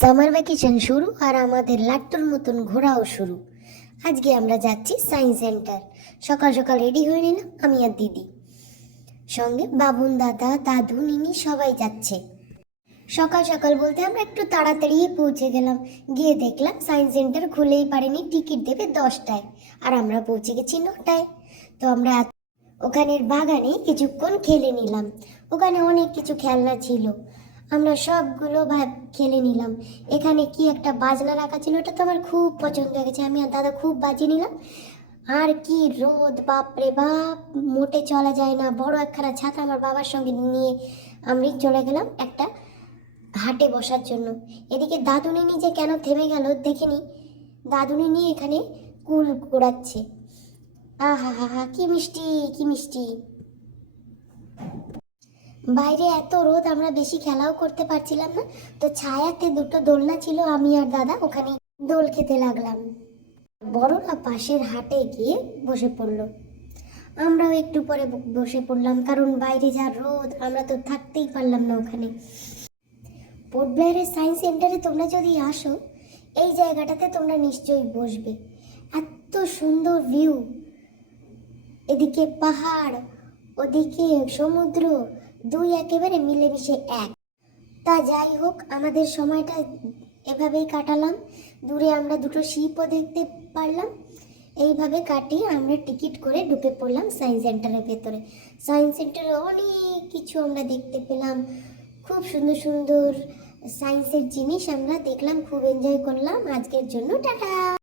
Summer vacation শুরু আর আমাদের লাট্টুর মতন ঘোরাও শুরু। আজকে আমরা যাচ্ছি সায়েন্স সেন্টার সকাল সকাল রেডি হয়ে নিলাম, আমি আর দিদি। সঙ্গে বাবুন দাদা, দাদু, নিনি সবাই যাচ্ছে। সকাল সকাল বলতে আমরা একটু তাড়াতাড়ি পৌঁছে গেলাম। গিয়ে দেখলাম সায়েন্স সেন্টার খুলেই পারেনি টিকিট দেবে দশটায় আর আমরা পৌঁছে গেছি নটায়। তো আমরা ওখানের বাগানে কিছুক্ষণ খেলে নিলাম। ওখানে অনেক কিছু খেলনা ছিল। আমরা সবগুলো ভাব খেলে নিলাম। এখানে কি একটা বাজনা রাখা ছিল, ওটা তো আমার খুব পছন্দ হয়ে গেছে। আমি আর দাদা খুব বাজিয়ে নিলাম। আর কি রোদ বাপরে বাপ, মোটে চলা যায় না। বড় একখানা ছাতা আমার বাবার সঙ্গে নিয়ে আমি চলে গেলাম একটা হাটে বসার জন্য। এদিকে দাদুনি নিজে কেন থেমে গেল দেখিনি। দাদুনি নিয়ে এখানে কুল কুড়াচ্ছে। আহা হা হা, কি মিষ্টি কি মিষ্টি। বাইরে এত রোদ, আমরা বেশি খেলাও করতে পারছিলাম না। তো ছায়াতে দুটো দোলনা ছিল, আমি আর দাদা, ওখানে দোল খেতে লাগলাম। বড়রা পাশের হাটে গিয়ে বসে পড়ল। আমরাও একটু পরে বসে পড়লাম, কারণ বাইরে যা রোদ, আমরা তো থাকতেই পারলাম না ওখানে। পোর্ট ব্লেয়ারের সায়েন্স সেন্টারে তোমরা যদি আসো, এই জায়গাটাতে তোমরা নিশ্চয়ই বসবে। এত সুন্দর ভিউ এদিকে পাহাড়, ওদিকে সমুদ্র দুই একেবারে মিলেমিশে এক। তা যাই হোক, আমাদের সময়টা এভাবেই কাটালাম। দূরে আমরা দুটো শিপও দেখতে পারলাম। এইভাবে কাটিয়ে আমরা টিকিট করে ঢুকে পড়লাম সায়েন্স সেন্টারের ভেতরে। সায়েন্স সেন্টারে অনেক কিছু আমরা দেখতে পেলাম। খুব সুন্দর সুন্দর সায়েন্সের জিনিস আমরা দেখলাম, খুব এনজয় করলাম। আজকের জন্য টাটা!